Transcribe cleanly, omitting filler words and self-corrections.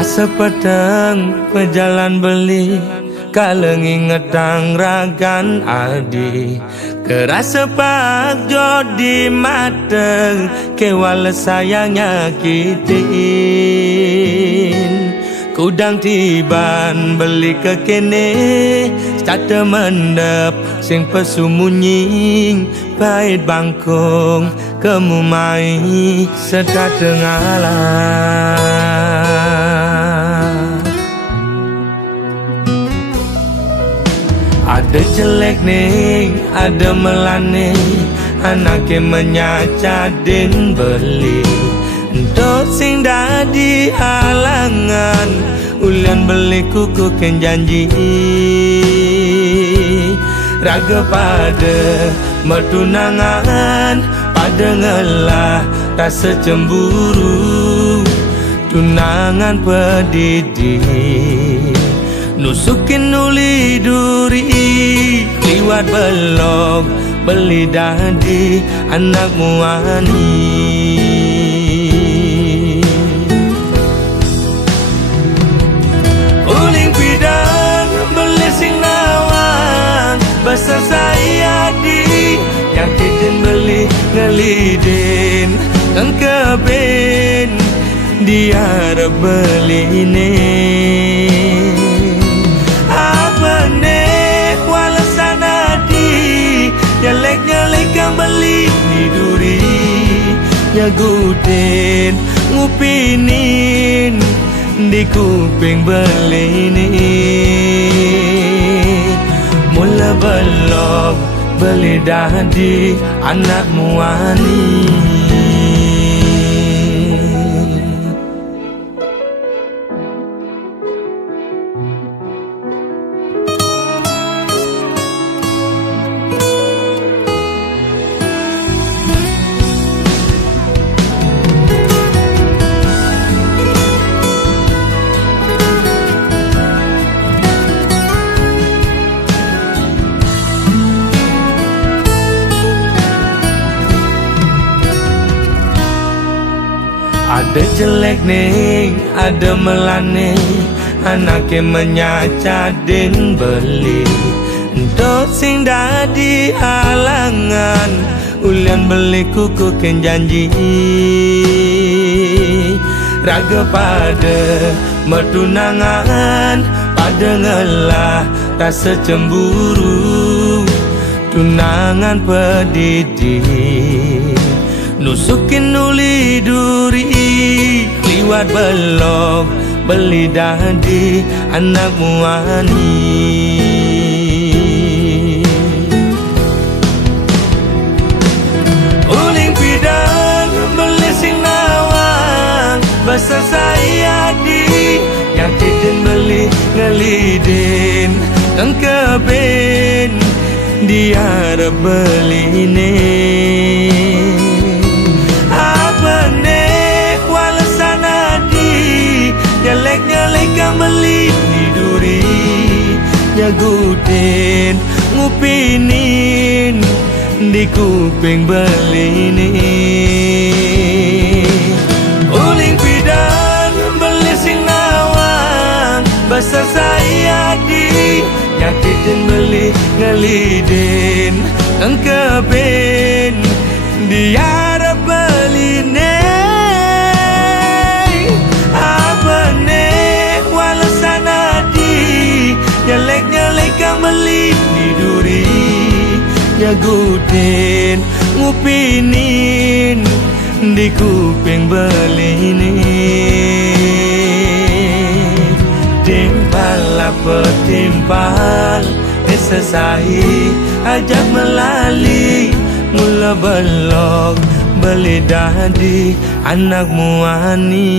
Kerasa petang pejalan beli, kalau nginget ragan adi. Kerasa pak jodi mata, kewala sayangnya kitin. Kudang tiban beli ke kene, start mendep sing pesumunying, pahit bangkong kemu mai sedat ngalah. Ada jelek nih, ada melane, anaknya menyacadin beli. Dot sing dadi halangan, ulian beli kuku ken janji. Raga pada mertunangan, pada ngelah rasa cemburu. Tunangan pedidi, nusukin uli duri, liwat belok beli dadi anak muani. Uling pidang beli sing nawang, bahasa saya di yang kiten beli ngelidin kang keben dia beli ini. Nyalek-nyalek kang beli ni duri, nyaguten ngupinin di kuping beli ni. Mula belok beli dadi anak muani. Ada jelek nih, ada melane, anaknya menyacadin beli. Dot sing dadi halangan, ulian beli kuku ken janji. Raga pada mertunangan, pada ngelah rasa cemburu. Tunangan pedidi, nusukin uli duri, liwat belok beli dadi anak muani. Uling pidang beli sing nawang, bahasa saya di yang kiten beli ngelidin kang keben dia beli ini. Nyalek-nyalek kang beli ni duri, nyaguten ngupinin di kuping beli ni. Uling pidang beli sing nawang, bahasa saya di nyakitin beli ngelidin kang keben dia beli ni. Nyalek-nyalek kang beli ni duri, nyaguten ngupinin di kuping beli ni. Timpal apa timpal, esasai ajak melali. Mula belok beli dadi anak muani.